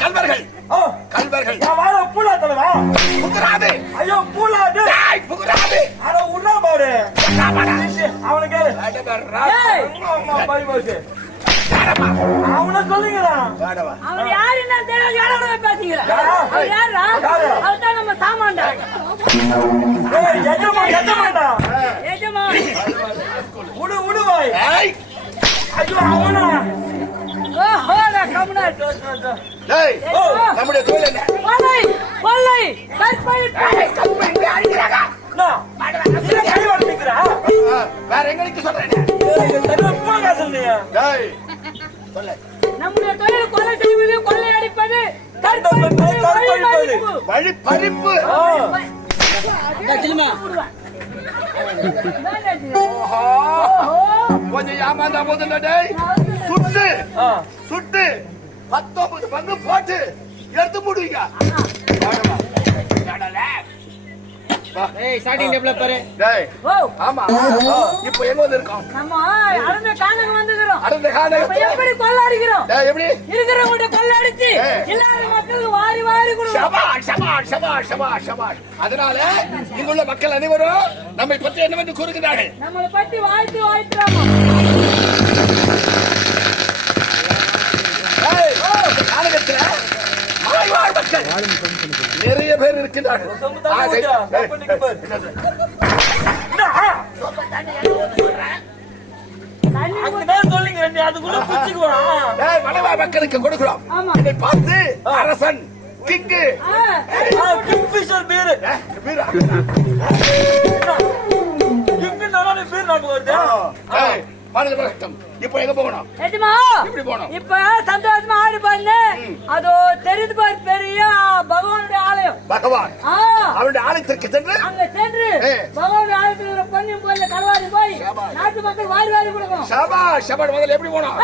கல்வர்கள் கல்வர்கள் பூலா தலைவா புகுராது. ஐயோ பூலாது புகுராது. அட உள்ள பாரு அவனுக்கு அவனை சொல்லுங்கடா. அவன் யாருன்னா தெரியாத பேசுகிறேன். யாரா அவதான் நம்ம சாமான்டா. எஜமான்டா ஏஜமா உடு உடுவாய். ஐயோ அவனா ஓஹோ கம்னா டேய் நம்முடைய தொழில் என்ன? கொல்லை கொல்லை கற்பை வேற எங்களுக்கு சொல்றேன். நம்முடைய தொழில் கொலை செய்வது கொள்ளை அடிப்பது வழி பறிப்பு. கொஞ்சம் ஏமாந்தா போதும். டேய் சுட்டு சுட்டு 19 பங்கு போட்டு எடுத்து முடிங்க. ஸ்டார்டிங் டேபிள்ல பாரு. டேய் ஆமா இப்போ எங்க வந்து இருக்கோம்? நம்ம அருந்த கானகம் வந்துகிறோம். அருந்த கானகம் எப்படி கொள்ளாடிக்கிறோம்? டேய் எப்படி இருக்கிறவங்க கொள்ளாடிச்சு இல்லாத மக்களுக்கு வாரி வாரி கொடுங்க. ஷபாஷ் ஷபாஷ் ஷபாஷ் ஷபாஷ் ஷபாஷ். அதனால இங்குள்ள மக்கள் அனைவரும் நம்மை பற்றி என்னவென்று கூறுகிறார்கள்? நம்மளை பற்றி வாழ்த்து வாழ்த்துறாமா. கானகத்தில் மாய்வாழ் மக்கள் நிறைய பேர் இருக்கிறார்கள். மலைவாழ் மக்களுக்கு கொடுக்கிறோம். இதை பார்த்து அரசன் கிங்கு பேரு இப்ப எங்க போகணும்? எப்படி போகணும்? இப்ப சந்தோஷமா ஆடி பண்ணு. அதோ தெரிந்து பாரு பெரிய பகவானுடைய ஆலயம். பகவான் அவருடைய ஆலயத்திற்கு சென்று அங்க சென்று பகவானுடைய ஆலயத்தில் பொன்னியும் போல கல்வாரி போய் நாட்டு மக்கள் வாரி வாரி கொடுக்கணும். ஷபாஷ் ஷபாஷ். முதல்ல எப்படி போனோம்?